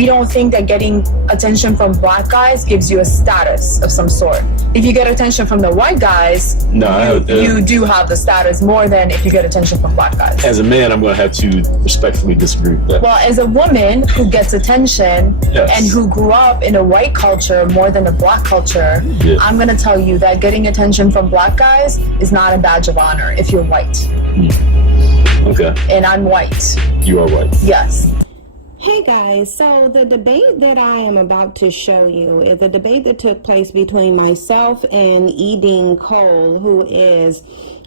We don't think that getting attention from black guys gives you a status of some sort. If you get attention from the white guys, you do have the status more than if you get attention from black guys. As a man, I'm going to have to respectfully disagree with that. Well, as a woman who gets attention and who grew up in a white culture more than a black culture, I'm going to tell you that getting attention from black guys is not a badge of honor if you're white. Okay. And I'm white. You are white. Yes. Hey guys, so the debate that I am about to show you is a debate that took place between myself and Edine Cole, who is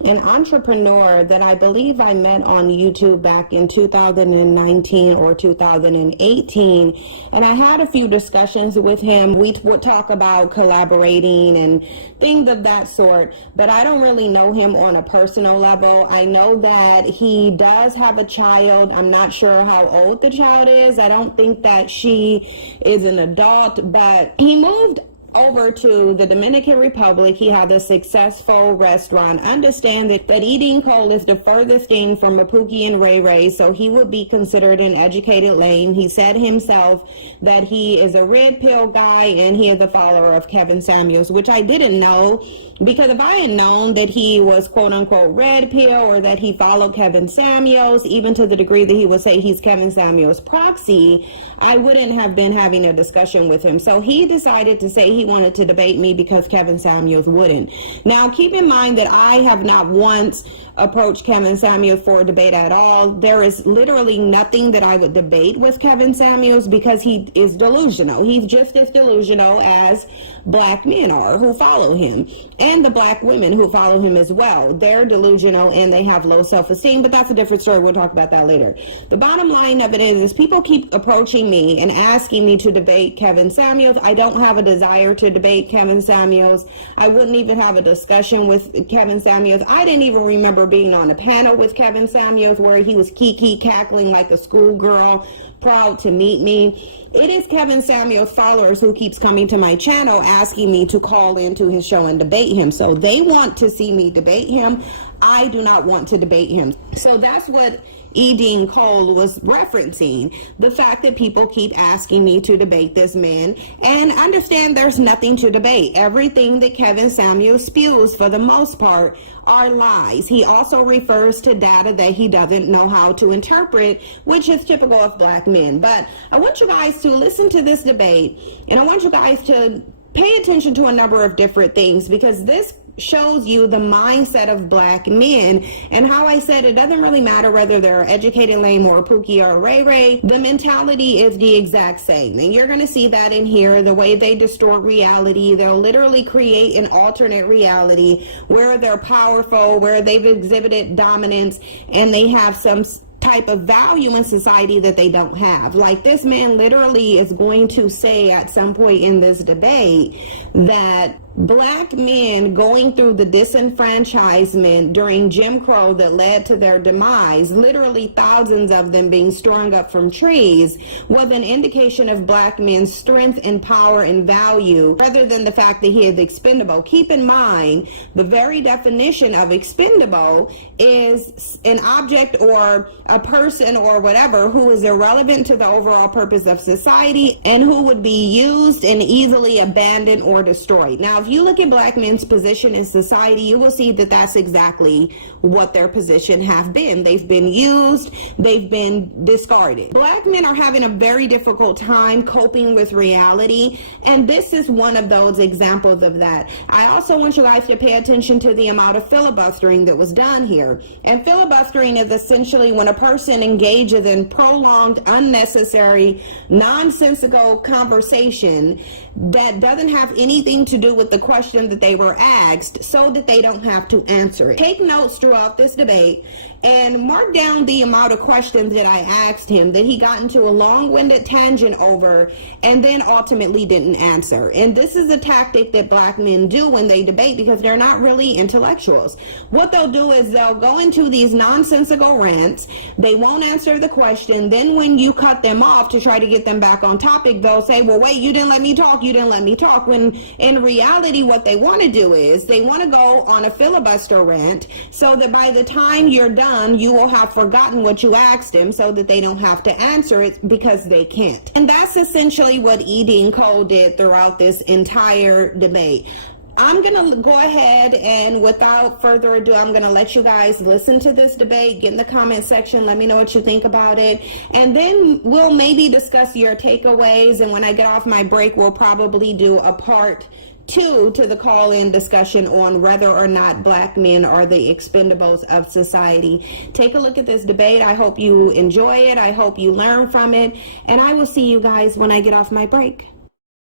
an entrepreneur that I believe I met on YouTube back in 2019 or 2018, and I had a few discussions with him. We would talk about collaborating and things of that sort, but I don't really know him on a personal level. I know that he does have a child. I'm not sure how old the child is. I don't think that she is an adult, but he moved over to the Dominican Republic. He had a successful restaurant. Understand that Edine Cole is the furthest thing from a Pookie and Ray Ray, so he would be considered an educated lane. He said himself that he is a red pill guy and he is a follower of Kevin Samuels, which I didn't know, because if I had known that he was quote unquote red pill or that he followed Kevin Samuels, even to the degree that he would say he's Kevin Samuels' proxy, I wouldn't have been having a discussion with him. So he decided to say he wanted to debate me because Kevin Samuels wouldn't. Now, keep in mind that I have not once approached Kevin Samuels for a debate at all. There is literally nothing that I would debate with Kevin Samuels because he is delusional. He's just as delusional as black men are who follow him, and the black women who follow him as well. They're delusional and they have low self-esteem, but that's a different story. We'll talk about that later. The bottom line of it is people keep approaching me and asking me to debate Kevin Samuels. I don't have a desire to debate Kevin Samuels. I wouldn't even have a discussion with Kevin Samuels. I didn't even remember being on a panel with Kevin Samuels where he was kiki cackling like a schoolgirl, proud to meet me. It is Kevin Samuels' followers who keeps coming to my channel asking me to call into his show and debate him. So they want to see me debate him. I do not want to debate him. So that's what Edine Cole was referencing, the fact that people keep asking me to debate this man, and understand there's nothing to debate. Everything that Kevin Samuels spews, for the most part, are lies. He also refers to data that he doesn't know how to interpret, which is typical of black men. But I want you guys to listen to this debate, and I want you guys to pay attention to a number of different things, because this shows you the mindset of black men, and how I said it doesn't really matter whether they're educated lame or a Pookie or a Ray Ray. The mentality is the exact same, and you're going to see that in here. The way they distort reality, they'll literally create an alternate reality where they're powerful, where they've exhibited dominance, and they have some type of value in society that they don't have. Like, this man literally is going to say at some point in this debate that black men going through the disenfranchisement during Jim Crow that led to their demise, literally thousands of them being strung up from trees, was an indication of black men's strength and power and value, rather than the fact that he is expendable. Keep in mind, the very definition of expendable is an object or a person or whatever who is irrelevant to the overall purpose of society and who would be used and easily abandoned or destroyed. Now, if you look at black men's position in society, you will see that that's exactly what their position have been. They've been used, they've been discarded. Black men are having a very difficult time coping with reality, and this is one of those examples of that. I also want you guys to pay attention to the amount of filibustering that was done here. And filibustering is essentially when a person engages in prolonged, unnecessary, nonsensical conversation that doesn't have anything to do with the question that they were asked, so that they don't have to answer it. Take notes throughout this debate and mark down the amount of questions that I asked him that he got into a long-winded tangent over and then ultimately didn't answer. And this is a tactic that black men do when they debate, because they're not really intellectuals. What they'll do is they'll go into these nonsensical rants, they won't answer the question, then when you cut them off to try to get them back on topic, they'll say, well, wait, you didn't let me talk, you didn't let me talk, when in reality what they want to do is they want to go on a filibuster rant so that by the time you're done, done, you will have forgotten what you asked them so that they don't have to answer it because they can't. And that's essentially what Edie Cole did throughout this entire debate. I'm going to go ahead and without further ado, I'm going to let you guys listen to this debate, get in the comment section, let me know what you think about it, and then we'll maybe discuss your takeaways, and when I get off my break, we'll probably do a part 2 to the call-in discussion on whether or not black men are the expendables of society. Take a look at this debate. I hope you enjoy it. I hope you learn from it, and I will see you guys when I get off my break.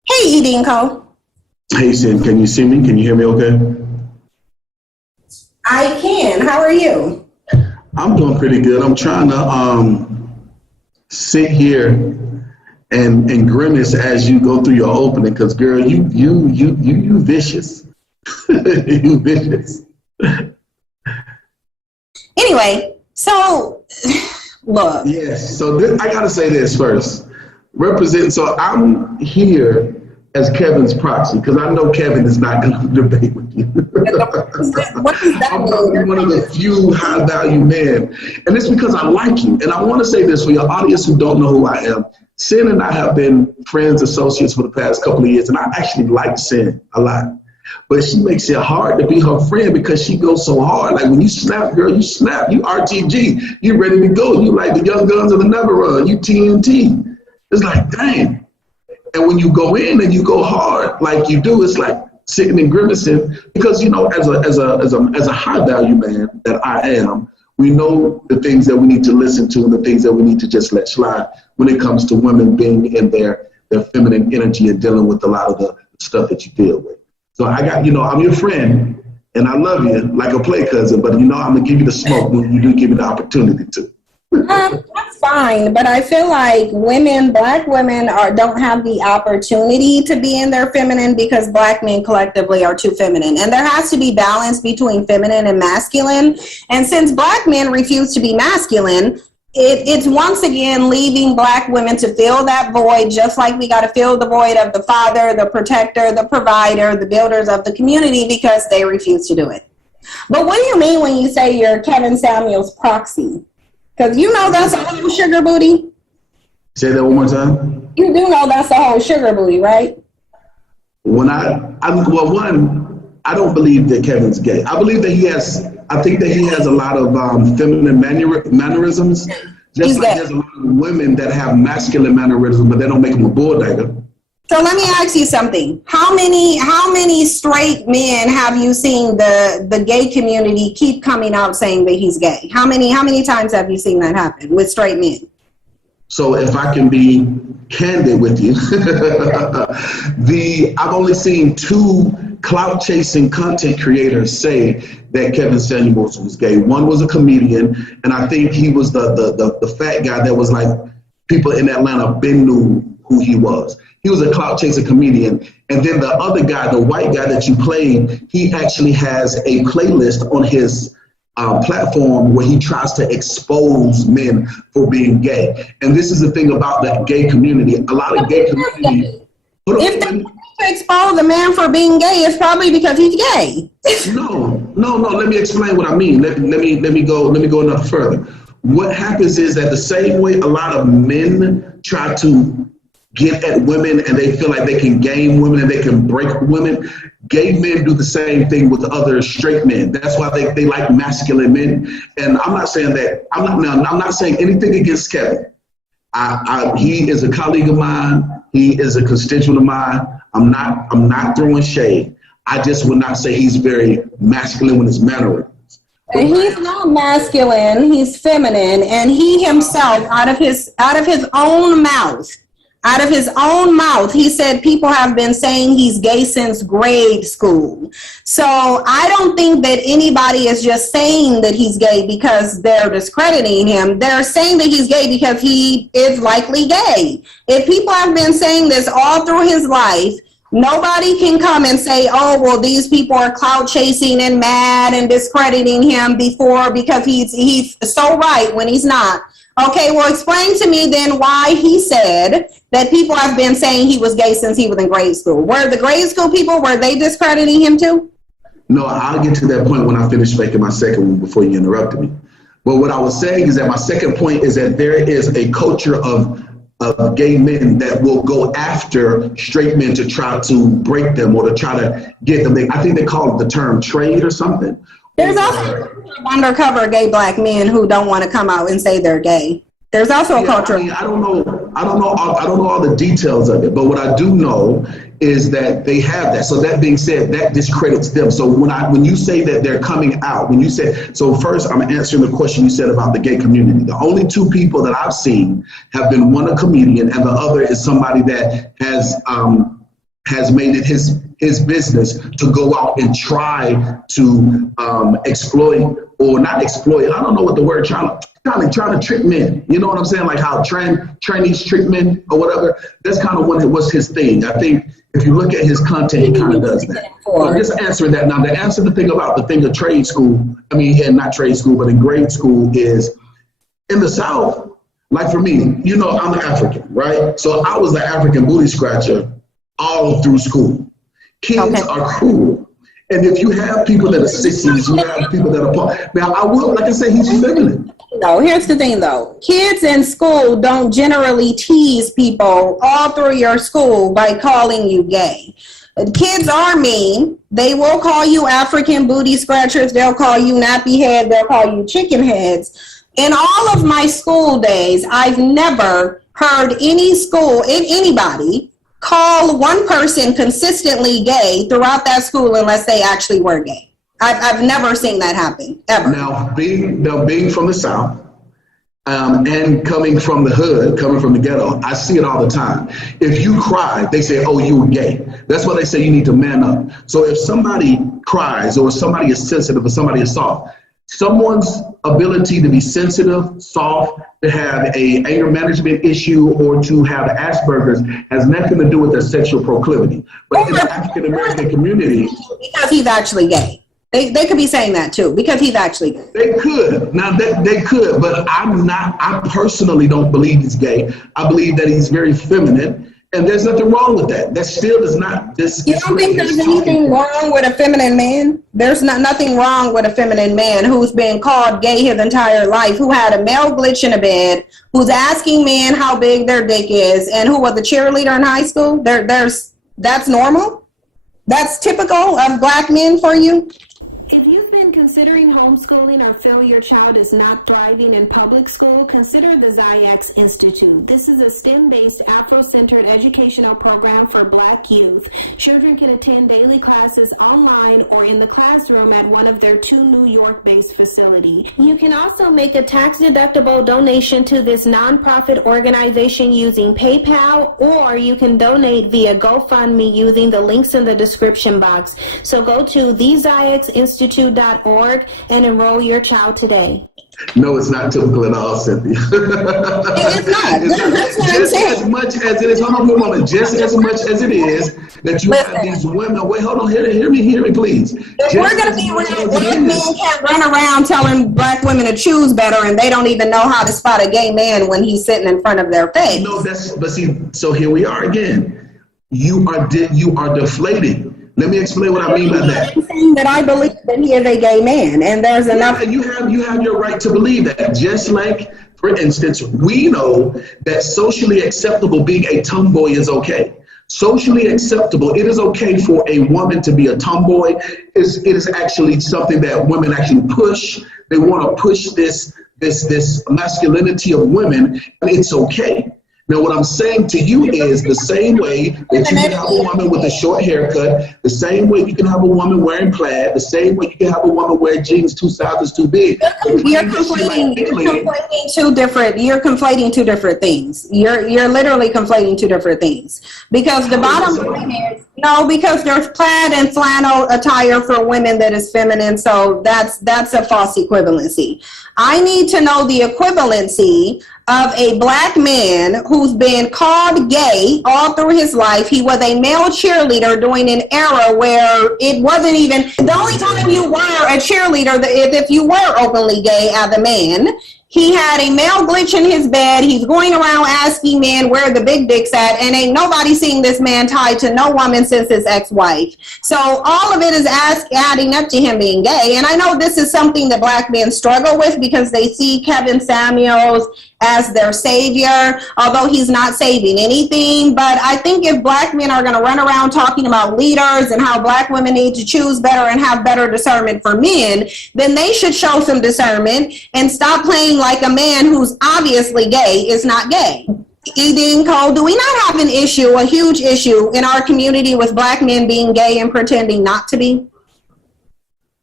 Hey, Edie Cole. Hey, Cyn, can you see me? Can you hear me okay? I can. How are you? I'm doing pretty good. I'm trying to sit here and grimace as you go through your opening, because girl, you vicious. You vicious. Anyway, so look. Yes, so I gotta say this first. So I'm here as Kevin's proxy, because I know Kevin is not going to debate with you. What does that I'm mean? probably one of the few high-value men, and it's because I like you. And I want to say this for your audience who don't know who I am. Cyn and I have been friends, associates for the past couple of years, and I actually like Cyn a lot. But she makes it hard to be her friend because she goes so hard. Like when you snap, girl, you snap. You RTG. You ready to go. You like the Young Guns of the Never Run. You TNT. It's like, dang. And when you go in and you go hard like you do, it's like sitting and grimacing because, you know, as a high value man that I am, we know the things that we need to listen to and the things that we need to just let slide when it comes to women being in their feminine energy and dealing with a lot of the stuff that you deal with. So I got, you know, I'm your friend and I love you like a play cousin, but you know, I'm gonna give you the smoke when you do give me the opportunity to. That's fine, but I feel like black women don't have the opportunity to be in their feminine because black men collectively are too feminine. And there has to be balance between feminine and masculine. And since black men refuse to be masculine, it's once again leaving black women to fill that void, just like we got to fill the void of the father, the protector, the provider, the builders of the community because they refuse to do it. But what do you mean when you say you're Kevin Samuels' proxy? Because you know that's a whole sugar booty. Say that one more time. You do know that's a whole sugar booty, right? When I don't believe that Kevin's gay. I believe that I think that he has a lot of feminine mannerisms. Just like there's a lot of women that have masculine mannerisms, but they don't make him a bulldagger. So let me ask you something. How many straight men have you seen the gay community keep coming out saying that he's gay? How many times have you seen that happen with straight men? So if I can be candid with you, I've only seen 2 clout chasing content creators say that Kevin Samuels was gay. One was a comedian, and I think he was the fat guy that was like people in Atlanta been knew who he was. He was a clout chaser comedian. And then the other guy, the white guy that you played, he actually has a playlist on his platform where he tries to expose men for being gay. And this is the thing about the gay community. A lot of gay community. If they want to expose a man for being gay, it's probably because he's gay. No. Let me explain what I mean. Let me go enough further. What happens is that the same way a lot of men try to get at women and they feel like they can game women and they can break women, gay men do the same thing with other straight men. That's why they like masculine men. And I'm not saying that, I'm not saying anything against Kevin. He is a colleague of mine. He is a constituent of mine. I'm not throwing shade. I just would not say he's very masculine with his mannerisms. He's not masculine, he's feminine, and he himself, out of his own mouth, he said people have been saying he's gay since grade school. So I don't think that anybody is just saying that he's gay because they're discrediting him. They're saying that he's gay because he is likely gay. If people have been saying this all through his life, nobody can come and say, oh, well, these people are clout chasing and mad and discrediting him before because he's so right when he's not. Okay, well, explain to me then why he said that people have been saying he was gay since he was in grade school. Were the grade school people, were they discrediting him too? No, I'll get to that point when I finish making my second one before you interrupted me. But what I was saying is that my second point is that there is a culture of gay men that will go after straight men to try to break them or to try to get them. I think they call it the term trade or something. There's also undercover gay black men who don't want to come out and say they're gay. There's also a culture. I don't know all the details of it, but what I do know is that they have that. So that being said, that discredits them. So when you say that they're coming out, so first I'm answering the question you said about the gay community. The only two people that I've seen have been, one a comedian and the other is somebody that has made it his business to go out and try to exploit or not exploit. I don't know what the word trying to trick men. You know what I'm saying? Like how trainees trick men or whatever. That's kind of what was his thing. I think if you look at his content, he kind of does that. I'm just answering that now. To answer the thing about the thing of trade school, and not trade school, but in grade school is in the South. Like for me, I'm an African, right? So I was the African booty scratcher all through school. Kids are cruel. And if you have people that are sissies, you have people that are, now I will, like I say, he's feminine. No, here's the thing though. Kids in school don't generally tease people all through your school by calling you gay. Kids are mean. They will call you African booty scratchers. They'll call you nappy head. They'll call you chicken heads. In all of my school days, I've never heard anybody call one person consistently gay throughout that school unless they actually were gay. I've never seen that happen, ever. Now, being from the South and coming from the hood, coming from the ghetto, I see it all the time. If you cry, they say, oh, you were gay. That's why they say you need to man up. So if somebody cries or somebody is sensitive or somebody is soft, someone's ability to be sensitive, soft, to have a anger management issue, or to have Asperger's has nothing to do with their sexual proclivity. But in the African American community, because he's actually gay. They could be saying that too, because he's actually gay. They could. Now they could, but I personally don't believe he's gay. I believe that he's very feminine. And there's nothing wrong with that. That still is not this. You don't think there's anything wrong with a feminine man? There's nothing wrong with a feminine man who's been called gay his entire life, who had a male glitch in a bed, who's asking men how big their dick is, and who was a cheerleader in high school. That's normal? That's typical of black men for you? If you've been considering homeschooling or feel your child is not thriving in public school, consider the ZIAX Institute. This is a STEM-based, Afro-centered educational program for Black youth. Children can attend daily classes online or in the classroom at one of their 2 New York-based facilities. You can also make a tax-deductible donation to this nonprofit organization using PayPal, or you can donate via GoFundMe using the links in the description box. So go to theziaxinstitute.org and enroll your child today. No, it's not typical at all, Cynthia. It's not. That's what I'm saying. As much as it is, hold on for a moment, just as much as it is that you have these women, wait, hold on, hear me, please. If we're going to be real, black men can't run around telling black women to choose better, and they don't even know how to spot a gay man when he's sitting in front of their face. No, but see, so here we are again. You are deflating. Let me explain what I mean by that. I'm saying that I believe that he is a gay man, and there's enough. And you have your right to believe that. Just like, for instance, we know that socially acceptable being a tomboy is okay. Socially acceptable, it is okay for a woman to be a tomboy. It is actually something that women actually push. They want to push this masculinity of women, and it's okay. Now, what I'm saying to you is the same way that you can have a woman with a short haircut, the same way you can have a woman wearing plaid, the same way you can have a woman wearing jeans 2 sizes too big. You're conflating two different things. You're literally conflating 2 different things. Because the bottom line is, no, because there's plaid and flannel attire for women that is feminine, so that's a false equivalency. I need to know the equivalency of a black man who's been called gay all through his life. He was a male cheerleader during an era where it wasn't even, the only time you were a cheerleader is if you were openly gay as a man. He had a male glitch in his bed. He's going around asking men where the big dick's at, and ain't nobody seen this man tied to no woman since his ex-wife. So all of it is adding up to him being gay. And I know this is something that black men struggle with because they see Kevin Samuels as their savior, although he's not saving anything. But I think if black men are going to run around talking about leaders and how black women need to choose better and have better discernment for men, then they should show some discernment and stop playing like a man who's obviously gay is not gay. Dean Cole, do we not have an issue, a huge issue in our community with black men being gay and pretending not to be?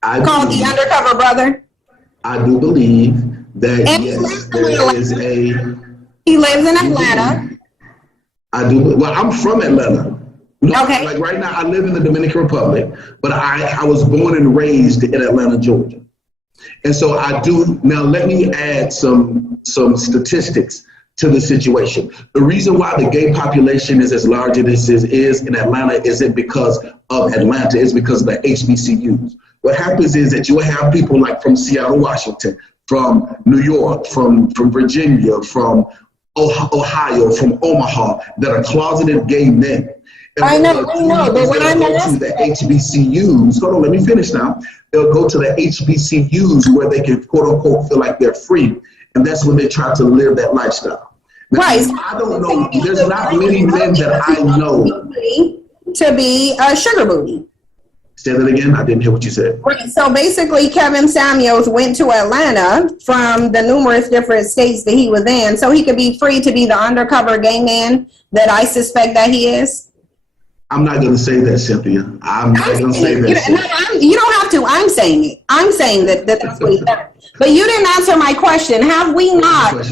Called the undercover brother? I do believe that, and yes, there is a... He lives in Atlanta. I do. Well, I'm from Atlanta. Okay. Like right now, I live in the Dominican Republic, but I was born and raised in Atlanta, Georgia. And so I do. Now, let me add some statistics to the situation. The reason why the gay population is as large as it is in Atlanta isn't because of Atlanta, it's because of the HBCUs. What happens is that you have people like from Seattle, Washington, from New York, from Virginia, from Ohio, from Omaha, that are closeted gay men. And I know, but when I'm to the HBCUs, hold on, let me finish now. They'll go to the HBCUs where they can, quote unquote, feel like they're free. And that's when they try to live that lifestyle. Now, right. I don't know, there's not many men that I know. To be a sugar booty. Say that again, I didn't hear what you said. So basically, Kevin Samuels went to Atlanta from the numerous different states that he was in so he could be free to be the undercover gay man that I suspect that he is. I'm not going to say that, Cynthia. I'm not going to say that. You don't have to. I'm saying it. I'm saying that that's what he said. But you didn't answer my question. Have we not,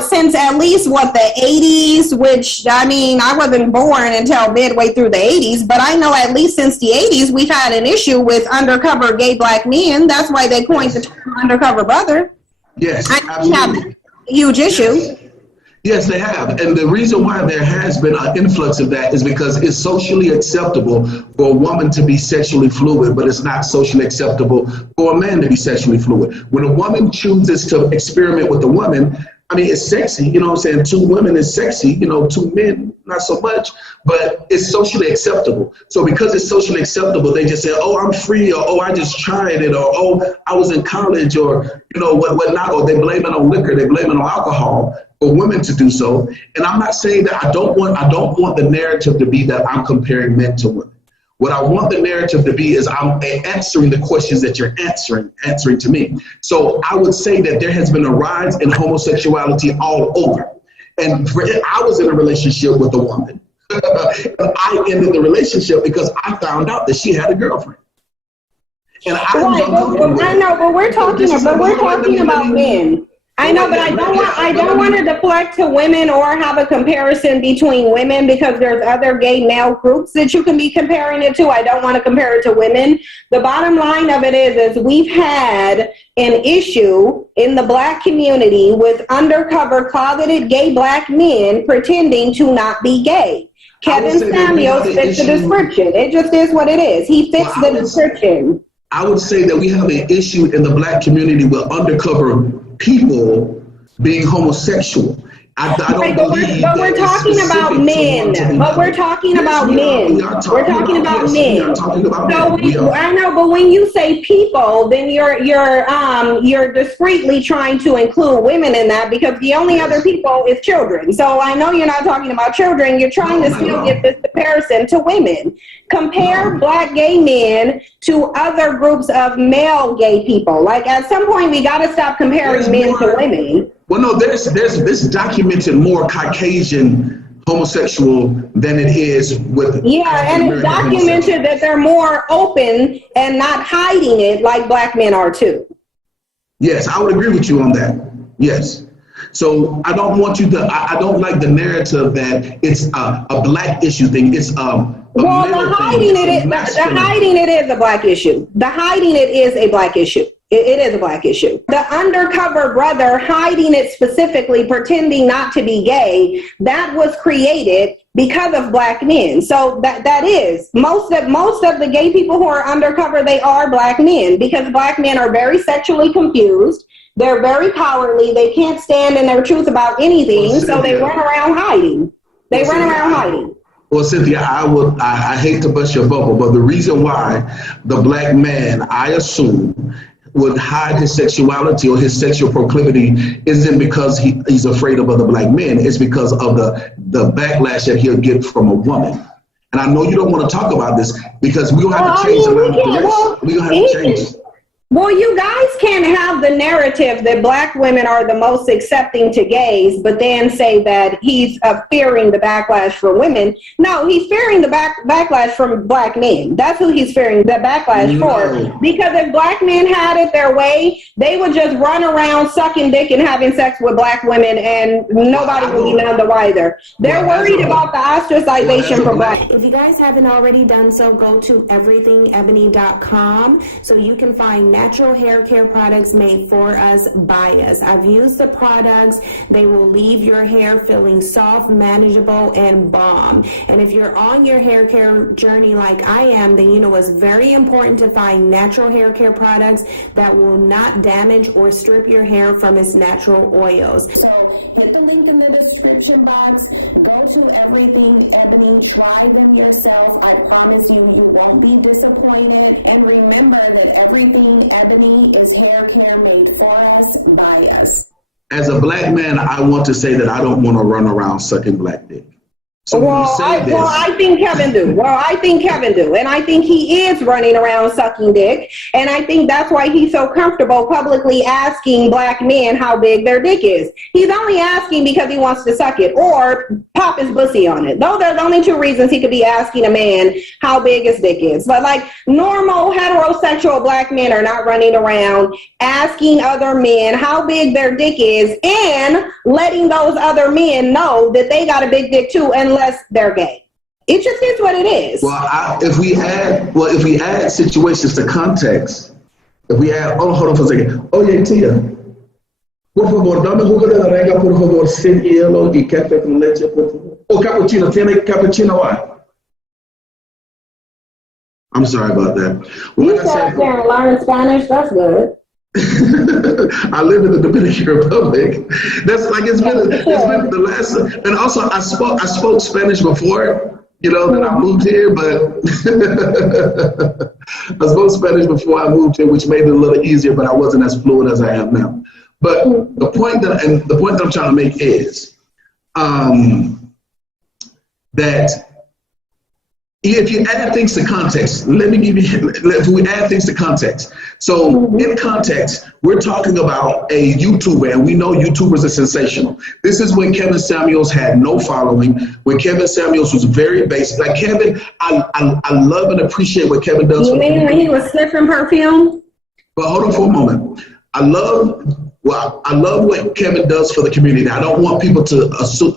since at least, the 80s, which, I mean, I wasn't born until midway through the 80s, but I know at least since the 80s, we've had an issue with undercover gay black men. That's why they coined the term undercover brother. Yes, absolutely. Have a huge issue. Yes, they have. And the reason why there has been an influx of that is because it's socially acceptable for a woman to be sexually fluid, but it's not socially acceptable for a man to be sexually fluid. When a woman chooses to experiment with a woman, I mean, it's sexy, you know what I'm saying? 2 women is sexy, you know, 2 men, not so much, but it's socially acceptable. So because it's socially acceptable, they just say, oh, I'm free, or oh, I just tried it, or oh, I was in college, or, you know, what not, or they blame it on liquor, they blame it on alcohol for women to do so. And I'm not saying that I don't want the narrative to be that I'm comparing men to women. What I want the narrative to be is I'm answering the questions that you're answering to me. So I would say that there has been a rise in homosexuality all over. And I was in a relationship with a woman. I ended the relationship because I found out that she had a girlfriend. And I know, but we're talking about men. I know, but I don't want to deflect to women or have a comparison between women because there's other gay male groups that you can be comparing it to. I don't want to compare it to women. The bottom line of it is we've had an issue in the black community with undercover closeted gay black men pretending to not be gay. Kevin Samuels fits the description. It just is what it is. He fits the description. I would say that we have an issue in the black community with undercover people being homosexual. I don't believe but we're talking about men. But we're talking about men. We're talking about men. I know, but when you say people, then you're discreetly trying to include women in that because the only other people is children. So I know you're not talking about children. You're trying to still get this comparison to women. Compare black gay men to other groups of male gay people. Like at some point, we got to stop comparing men to women. Well, no, there's documented more Caucasian homosexual than it is with. Yeah, and it's documented that they're more open and not hiding it like black men are too. Yes, I would agree with you on that. Yes. So I don't want you to, I don't like the narrative that it's a black issue thing. It's the hiding it is a black issue. The hiding it is a black issue. It is a black issue. The undercover brother hiding it specifically, pretending not to be gay, that was created because of black men. So that is most of the gay people who are undercover, they are black men because black men are very sexually confused. They're very cowardly. They can't stand in their truth about anything, so they run around hiding. Well, Cynthia, I hate to bust your bubble, but the reason why the black man, I assume, would hide his sexuality or his sexual proclivity isn't because he's afraid of other black men. It's because of the backlash that he'll get from a woman. And I know you don't want to talk about this because we're going to have to change a lot of the race. We're going to have to change. Well, you guys can't have the narrative that black women are the most accepting to gays, but then say that he's fearing the backlash from women. No, he's fearing the backlash from black men. That's who he's fearing the backlash for. Because if black men had it their way, they would just run around sucking dick and having sex with black women, and nobody would be none the wiser. They're worried about the ostracization for black. If you guys haven't already done so, go to everythingebony.com so you can find natural hair care products made for us by us. I've used the products. They will leave your hair feeling soft, manageable, and bomb. And if you're on your hair care journey like I am, then you know it's very important to find natural hair care products that will not damage or strip your hair from its natural oils. So hit the link in the description box. Go to Everything Ebony. Try them yourself. I promise you, you won't be disappointed. And remember that Everything Ebony is hair care made for us, by us. As a black man, I want to say that I don't want to run around sucking black dick. So I think Kevin do. And I think he is running around sucking dick. And I think that's why he's so comfortable publicly asking black men how big their dick is. He's only asking because he wants to suck it or pop his pussy on it. Those are the only two reasons he could be asking a man how big his dick is. But like normal heterosexual black men are not running around asking other men how big their dick is and letting those other men know that they got a big dick too, unless they're gay. It just is what it is. Well, if we add situations to context, hold on for a second. Oye, tía, por favor, dame jugo de naranja, por favor, sin hielo y café con leche, por favor. Oh, cappuccino, ¿tiene cappuccino? I'm sorry about that. Well, you sat there and learned Spanish. That's good. I live in the Dominican Republic. That's like it's been the last, and also I spoke Spanish before, that I moved here, but I spoke Spanish before I moved here, which made it a little easier, but I wasn't as fluent as I am now. But the point that I'm trying to make is that if you add things to context, if we add things to context. So in context, we're talking about a YouTuber, and we know YouTubers are sensational. This is when Kevin Samuels had no following, when Kevin Samuels was very basic. Like Kevin, I love and appreciate what Kevin does. You mean when he was sniffing perfume? But hold on for a moment. I love what Kevin does for the community. I don't want people to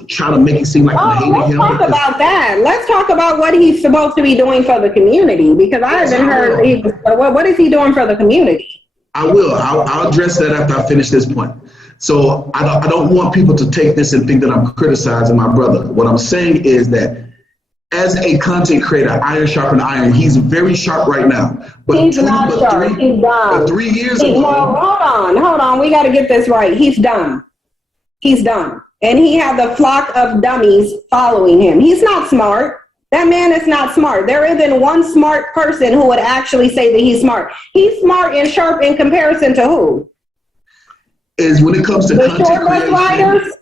try to make it seem like I'm hating him. Let's talk about that. Let's talk about what he's supposed to be doing for the community, because I haven't heard. What is he doing for the community? I will. I'll address that after I finish this point. So I don't want people to take this and think that I'm criticizing my brother. What I'm saying is that as a content creator, iron sharpen iron. He's very sharp right now. But he's not sharp. He's dumb. 3 years ago. Well, hold on. We got to get this right. He's dumb. And he had the flock of dummies following him. He's not smart. That man is not smart. There isn't one smart person who would actually say that he's smart. He's smart and sharp in comparison to who? Is when it comes to the content short bus creation. riders?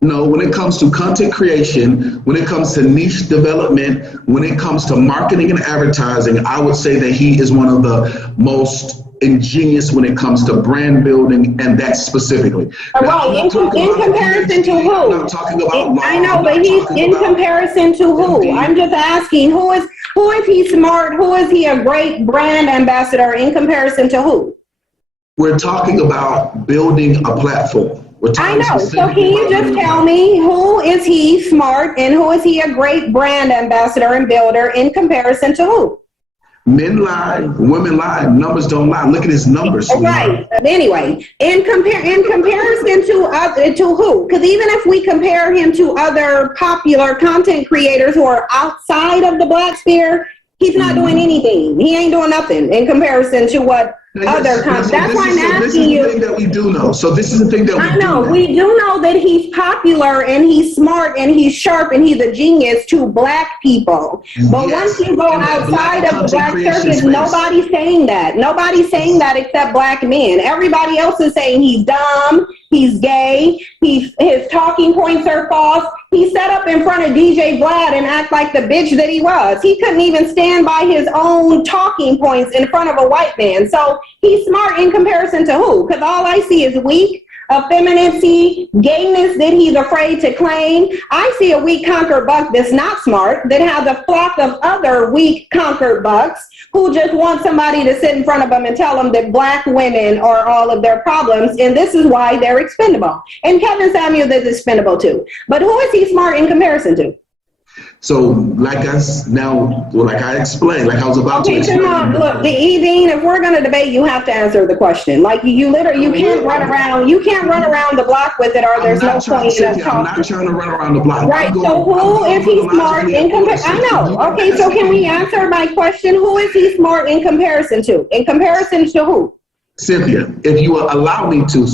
No, when it comes to content creation, when it comes to niche development, when it comes to marketing and advertising, I would say that he is one of the most ingenious when it comes to brand building, and that specifically. Right, in comparison to who? I'm not talking about I know, but he's in comparison to who? I'm just asking, who is he smart? Who is he a great brand ambassador in comparison to who? We're talking about building a platform. I know. So can you just tell me, who is he smart and who is he a great brand ambassador and builder in comparison to who? Men lie, women lie, numbers don't lie. Look at his numbers. Right. Anyway, in comparison to who? Because even if we compare him to other popular content creators who are outside of the Black sphere, he's not doing anything. He ain't doing nothing in comparison to what other countries. That's why I'm asking you. This is the thing that we do know. So this is the thing that we do know. We do know that he's popular and he's smart and he's sharp and he's a genius to black people. But once you go outside of the black circus, nobody's saying that. Nobody's saying that except black men. Everybody else is saying he's dumb, he's gay, his talking points are false. He sat up in front of DJ Vlad and act like the bitch that he was. He couldn't even stand by his own talking points in front of a white man. So he's smart in comparison to who? Because all I see is weak, effeminacy, gayness that he's afraid to claim. I see a weak conquered buck that's not smart, that has a flock of other weak conquered bucks who just want somebody to sit in front of them and tell them that black women are all of their problems, and this is why they're expendable. And Kevin Samuels is expendable too. But who is he smart in comparison to? So, like I explained, like I was about to explain. Look, Dean, if we're going to debate, you have to answer the question. Like you can't run around. You can't run around the block with it, or there's no point in us talking. I'm not trying to run around the block. Right. So who is he smart in comparison? I know. Okay. So can we answer my question? Who is he smart in comparison to? In comparison to who? Cynthia, if you will allow me to,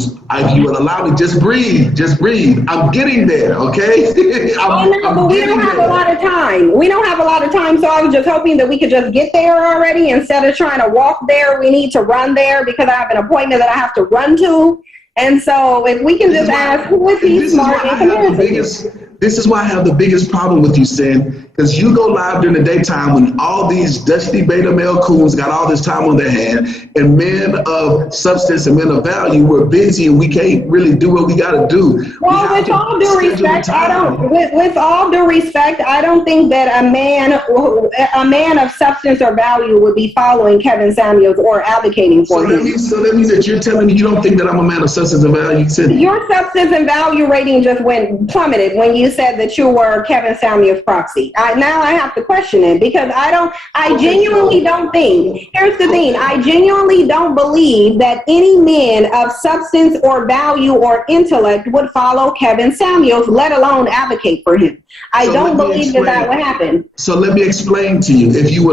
just breathe. I'm getting there, okay? But we don't have a lot of time. We don't have a lot of time, so I was just hoping that we could just get there already. Instead of trying to walk there, we need to run there because I have an appointment that I have to run to. And so if we can just ask, who is he smart in comparison to? This is why I have the biggest problem with you, Sin, because you go live during the daytime when all these dusty beta male coons got all this time on their hand, and men of substance and men of value, we're busy and we can't really do what we got to do. Well, with all due respect, I don't think that a man of substance or value would be following Kevin Samuels or advocating for him. So that means that you're telling me you don't think that I'm a man of substance and value, Cynthia? Your substance and value rating just plummeted when you said that you were Kevin Samuels' proxy. Now I have to question it because I genuinely don't think, here's the thing, I genuinely don't believe that any man of substance or value or intellect would follow Kevin Samuels, let alone advocate for him. I don't believe that would happen. So let me explain to you, if you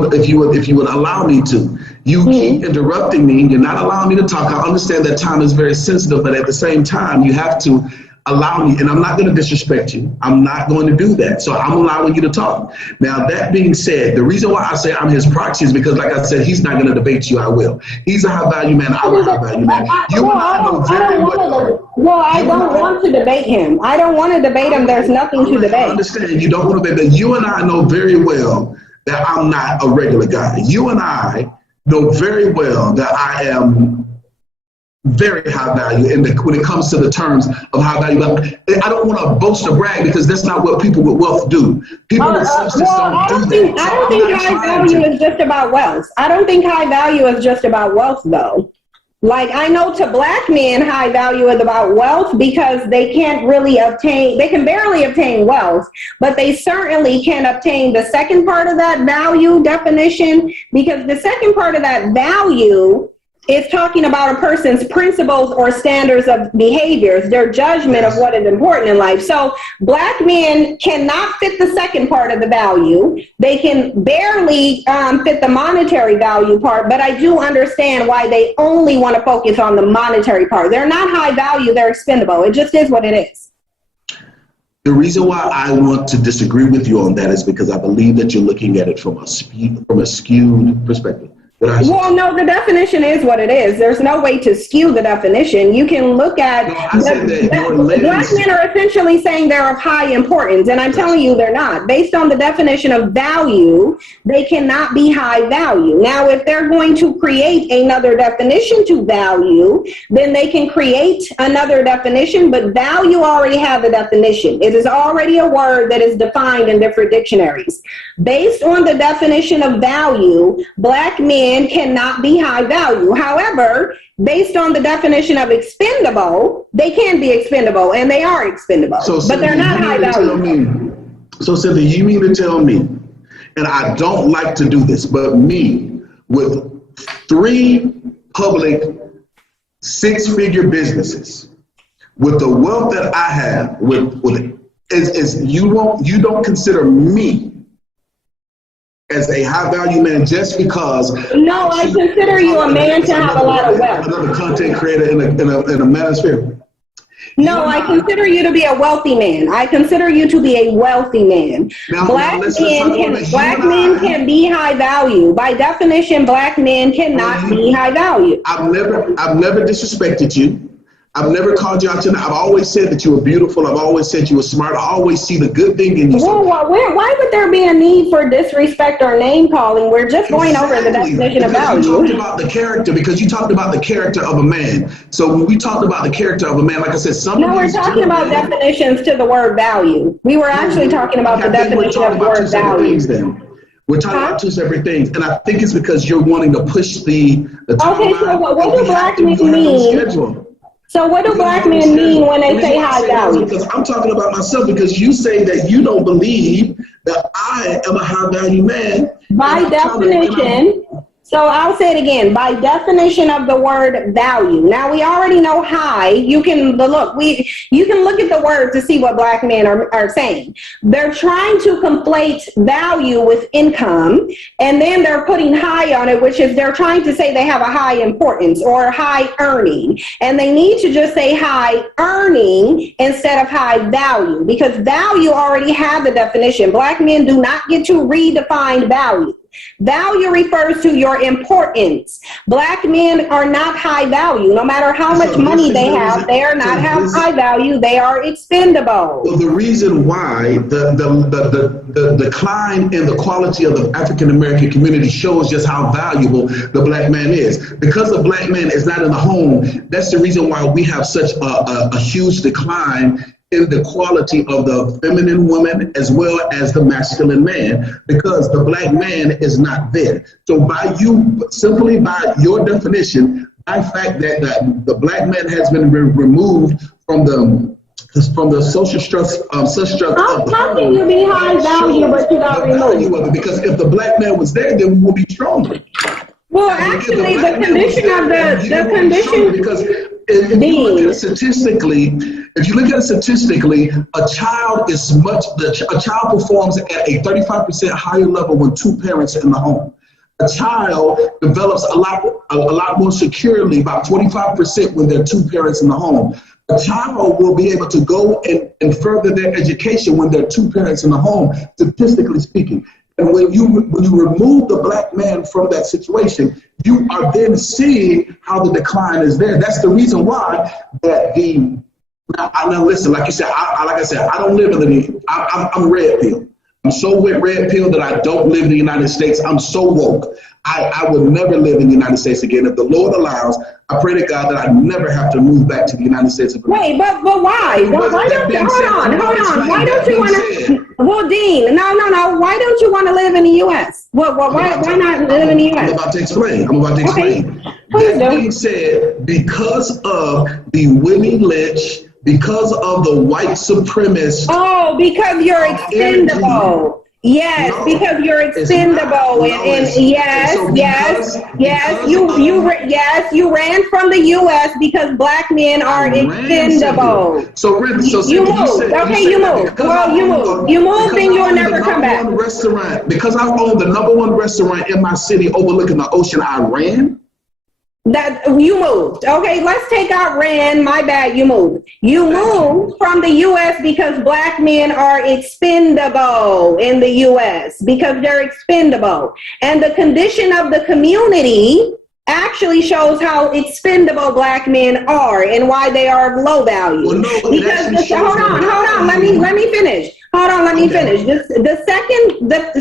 would allow me to. You keep interrupting me, you're not allowing me to talk. I understand that time is very sensitive, but at the same time, you have to allow me, and I'm not going to disrespect you. I'm not going to do that. So I'm allowing you to talk. Now, that being said, the reason why I say I'm his proxy is because, like I said, he's not going to debate you. I will. He's a high value man. I'm a high value man. I don't want to debate him. I don't want to debate him. There's nothing to debate. I understand. You don't want to debate. You and I know very well that I'm not a regular guy. You and I know very well that I am very high value when it comes to the terms of high value. I don't want to boast or brag because that's not what people with wealth do. People with substance don't do that. I don't think high value is just about wealth. I don't think high value is just about wealth, though. Like, I know to black men, high value is about wealth because they can barely obtain wealth, but they certainly can obtain the second part of that value definition, because the second part of that value is talking about a person's principles or standards of behaviors, their judgment of what is important in life. So black men cannot fit the second part of the value. They can barely fit the monetary value part, but I do understand why they only want to focus on the monetary part. They're not high value, they're expendable. It just is what it is. The reason why I want to disagree with you on that is because I believe that you're looking at it from a skewed perspective. Well, no, the definition is what it is. There's no way to skew the definition. You can look at black men are essentially saying they're of high importance, and I'm telling you they're not. Based on the definition of value, they cannot be high value. Now, if they're going to create another definition to value, then they can create another definition, but value already has a definition. It is already a word that is defined in different dictionaries. Based on the definition of value, black men cannot be high value. However, based on the definition of expendable, they can be expendable, and they are expendable, but they're not high value. So, Cynthia, you mean to tell me, and I don't like to do this, but me, with 3 public 6-figure businesses, with the wealth that I have, you don't consider me as a high value man just because. No, I consider you a man to have a lot of wealth. Another content creator in a manosphere. No, I consider you to be a wealthy man. I consider you to be a wealthy man. Black men can be high value. By definition, black men cannot be high value. I've never disrespected you. I've never called you out tonight. I've always said that you were beautiful. I've always said you were smart. I always see the good thing in you. Well, why would there be a need for disrespect or name calling? We're just going over the definition of value. You talked about the character because you talked about the character of a man. So when we talked about the character of a man, like I said, no, we're talking about definitions to the word value. We were actually talking about the definition of the word value. We're talking about two separate things, and I think it's because you're wanting to push the okay, so what do black men mean? So what do black men mean when they say high value? Because I'm talking about myself, because you say that you don't believe that I am a high value man. By definition, so I'll say it again, by definition of the word value. Now we already know high. You can look at the word to see what black men are saying. They're trying to conflate value with income, and then they're putting high on it, which is they're trying to say they have a high importance or high earning. And they need to just say high earning instead of high value, because value already has a definition. Black men do not get to redefine value. Value refers to your importance. Black men are not high value. No matter how much money they have, they are not high value. They are expendable. Well, the reason why the decline in the quality of the African American community shows just how valuable the black man is. Because the black man is not in the home, that's the reason why we have such a huge decline in the quality of the feminine woman as well as the masculine man, because the black man is not there. So simply by your definition, by fact that the black man has been removed from the social structure how can you be high value but you got removed? Because if the black man was there, then we would be stronger. Well, actually, the condition because if you look at it statistically, a child performs at a 35% higher level when two parents are in the home. A child develops a lot more securely, about 25% when there are two parents in the home. A child will be able to go and further their education when there are two parents in the home, statistically speaking. And when you remove the black man from that situation, you are then seeing how the decline is there. That's the reason why now listen, like you said, I don't live in I'm red pill. I'm so red pill that I don't live in the United States. I'm so woke. I would never live in the United States again. If the Lord allows, I pray to God that I never have to move back to the United States of America. Wait, but why? Why don't you, hold on. Why don't you want to, well, Dean, no. Why don't you want to live in the U.S.? Why not live in the U.S.? I'm about to explain. Okay. That being said, because of the Willie Lynch, because of the white supremacists. Oh, because you're expendable. Yes, no, because you're expendable, you ran from the U.S. because black men are expendable. You moved. Well, you moved, and you'll never come back. Because I own the #1 restaurant in my city overlooking the ocean, I ran. That you moved. Okay, let's take out ran. My bad, you moved. You moved from the U.S. because black men are expendable in the U.S. because they're expendable. And the condition of the community actually shows how expendable black men are and why they are of low value. Well, no, because hold on, let me finish. The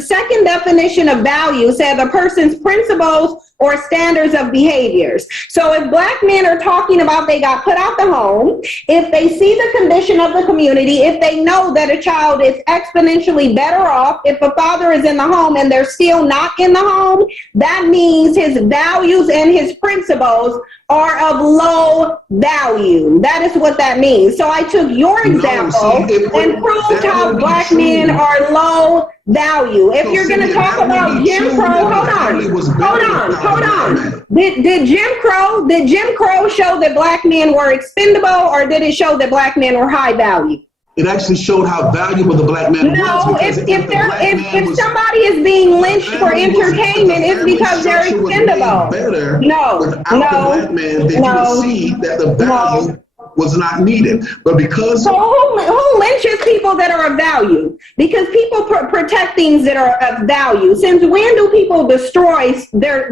second definition of value says a person's principles or standards of behaviors. So if black men are talking about they got put out the home, if they see the condition of the community, if they know that a child is exponentially better off, if a father is in the home and they're still not in the home, that means his values and his principles are of low value. That is what that means. So I took your example and proved how black men are low value. If you're going to talk about Jim Crow, hold on. Did Jim Crow show that black men were expendable, or did it show that black men were high value? It actually showed how valuable the black man was. No, if somebody is being lynched for entertainment, it's because they're expendable. No, without the black man, then you would see that the value was not needed. But because who lynches people that are of value? Because people protect things that are of value. Since when do people destroy their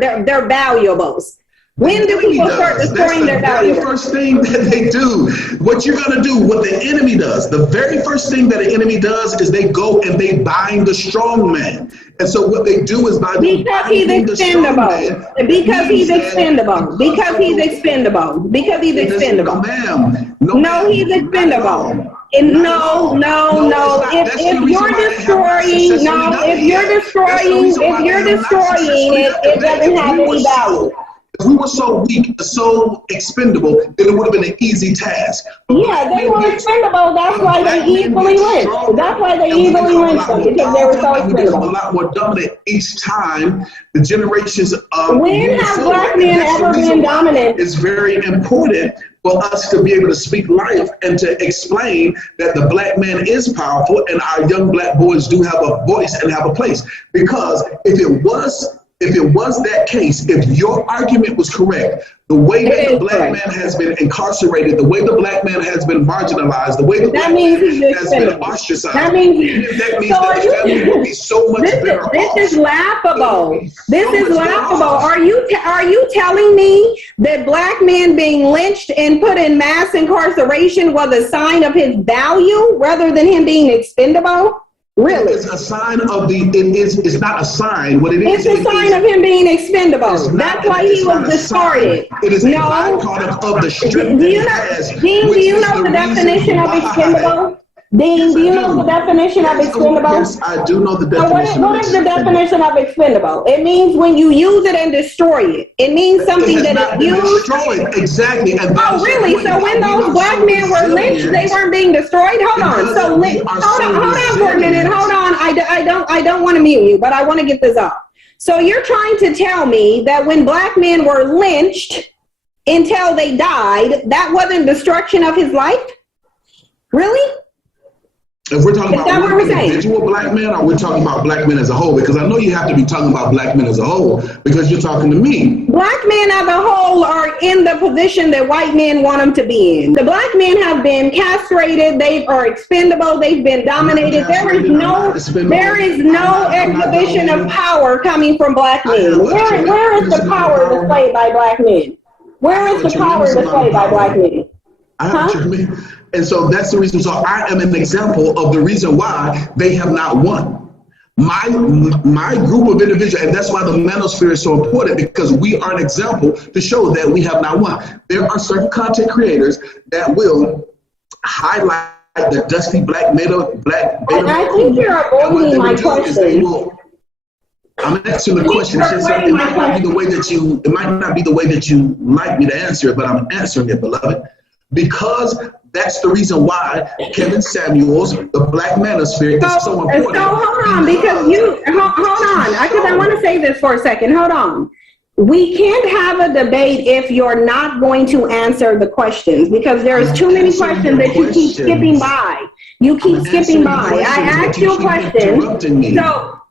valuables? When do people start destroying their valuables? The very first thing that they do, what you're going to do, what the enemy does, the very first thing that the enemy does is they go and they bind the strong man. And so what they do is by because he's expendable. Because he's expendable. Because he's expendable. Because he's expendable. No, he's expendable. No. If you're destroying it, it doesn't have any value. If we were so weak, so expendable, then it would have been an easy task. Yeah, they were expendable. That's why they easily lynched. That's why they easily lynched them, because they were so expendable. We become a lot more dominant each time the generations of. When have black men ever been dominant? It's very important for us to be able to speak life and to explain that the black man is powerful and our young black boys do have a voice and have a place. Because if it was that case, if your argument was correct, the way that the black man has been incarcerated, the way the black man has been marginalized, the way the black man has been ostracized, that means that family would be so much better off. This is laughable. This is laughable. Are you telling me that black men being lynched and put in mass incarceration was a sign of his value rather than him being expendable? Really? It's a sign of it's not a sign. What it is, it's a sign of him being expendable. That's why he was discarded. It is a byproduct of the strength do you know the definition of expendable? Dean, do you know the definition of expendable? Yes, I do know the definition. What is the definition of expendable? It means when you use it and destroy it. It means something that is used. Destroyed, exactly. And really? So when those black men were lynched, they weren't being destroyed? Hold on. So hold on for a minute. Hold on. I don't want to mute you, but I want to get this up. So you're trying to tell me that when black men were lynched until they died, that wasn't destruction of his life? Really? If we're talking about one individual black man, or we're talking about black men as a whole, because I know you have to be talking about black men as a whole, because you're talking to me. Black men as a whole are in the position that white men want them to be in. The black men have been castrated, they are expendable, they've been dominated. There is no exhibition of power coming from black men. Where is the power displayed by black men? Where is the power displayed by black men? I have what you mean. And so that's the reason. So I am an example of the reason why they have not won. My group of individuals, and that's why the manosphere is so important, because we are an example to show that we have not won. There are certain content creators that will highlight the dusty black beta. I think you're avoiding my question. I'm answering the question. It's just it might not be the way that you like me to answer it, but I'm answering it, beloved. Because that's the reason why Kevin Samuels, the black manosphere, is so important. So hold on, because I want to say this for a second. Hold on. We can't have a debate if you're not going to answer the questions, because there's too many questions that you keep skipping by. You keep skipping by. I asked you a question.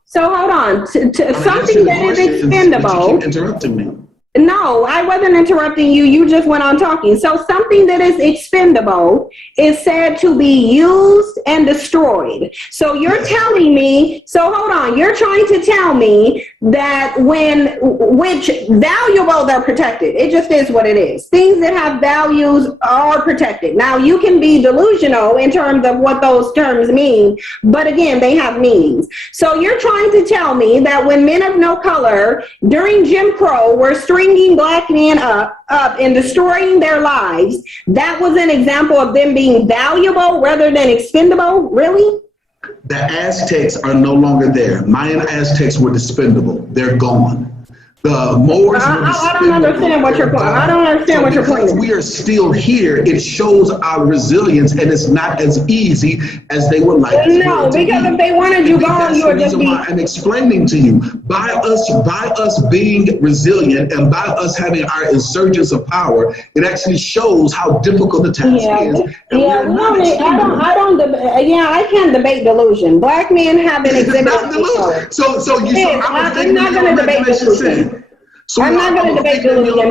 So hold on. Something that is expendable. You keep interrupting me. No, I wasn't interrupting you. You just went on talking. So something that is expendable is said to be used and destroyed. So you're telling me, you're trying to tell me that which valuable they're protected. It just is what it is. Things that have values are protected. Now you can be delusional in terms of what those terms mean, but again, they have meanings. So you're trying to tell me that when men of no color during Jim Crow were stringing black men up and destroying their lives, that was an example of them being valuable rather than expendable? Really? The Aztecs are no longer there. Mayan Aztecs were dispendable. They're gone. the Moors. I don't understand what you're pointing. I don't understand what you're pointing. We are still here. It shows our resilience, and it's not as easy as they would like. No, because if they wanted you gone, you would just be. I'm explaining to you, by us being resilient and by us having our insurgents of power, it actually shows how difficult the task is. I can't debate delusion. Black men haven't exhibited. I'm not going to debate delusion. I'm not going to debate delusion.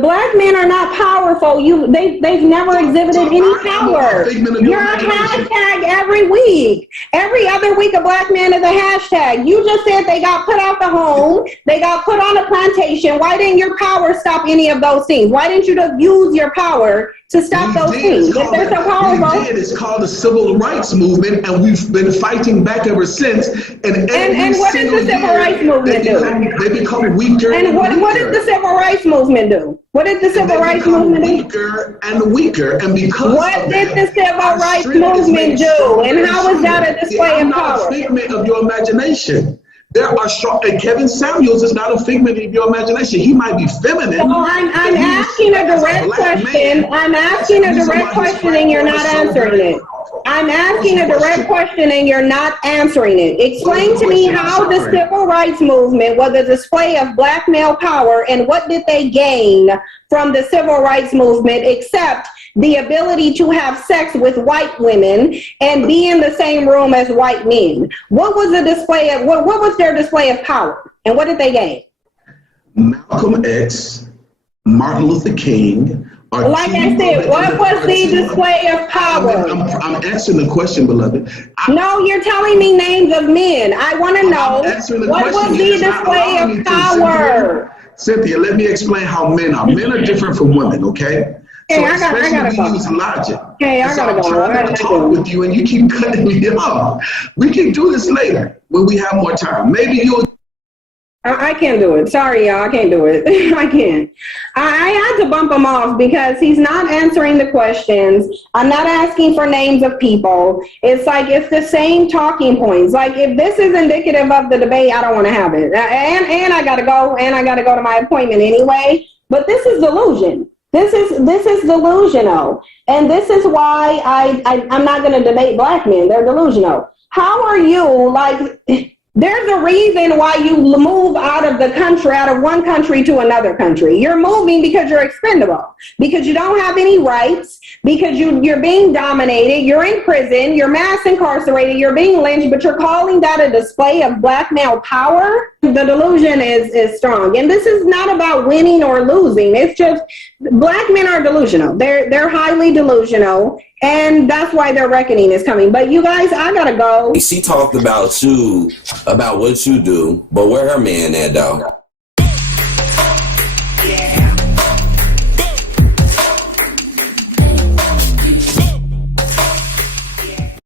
Black men are not powerful. They've never exhibited any power. You're a hashtag every week. Every other week, a black man is a hashtag. You just said they got put out the home. They got put on a plantation. Why didn't your power stop any of those things? Why didn't you just use your power to stop those things? If they're so powerful. It's called the civil rights movement, and we've been fighting back ever since. And what did the civil rights movement do? They become weaker. And what did the civil rights movement do? What did the civil rights movement do? Weaker and weaker, and because what did the civil rights movement do? And how is that a display of power? A figment of your imagination. There are strong, and Kevin Samuels is not a figment of your imagination. He might be feminine. So I'm asking a direct question. I'm asking a direct question, and you're not answering it. I'm asking a direct question, and you're not answering it. Explain to me how the civil rights movement was a display of black male power, and what did they gain from the civil rights movement except the ability to have sex with white women and be in the same room as white men? What was the display of what was their display of power, and what did they gain? Malcolm X, Martin Luther King. Like I said, what was the display of power? I'm answering the question, beloved. No, you're telling me names of men. I want to know what was the display of power? Cynthia, let me explain how men are. Men are different from women, okay? Okay, I gotta go. Use logic. Okay, I gotta go. I'm trying to talk with you, and you keep cutting me off. We can do this later when we have more time. Maybe you'll. I can't do it. Sorry, y'all. I can't do it. I can't. I had to bump him off because he's not answering the questions. I'm not asking for names of people. It's like it's the same talking points. Like if this is indicative of the debate, I don't want to have it. And I gotta go. And I gotta go to my appointment anyway. But this is delusion. This is delusional. And this is why I'm not going to debate black men. They're delusional. How are you like? There's a reason why you move out of one country to another country. You're moving because you're expendable, because you don't have any rights, because you're being dominated, you're in prison, you're mass incarcerated, you're being lynched, but you're calling that a display of black male power? The delusion is strong. And this is not about winning or losing. It's just black men are delusional. They're highly delusional. And that's why their reckoning is coming. But you guys, I gotta go. She talked about what you do, but where her man at though?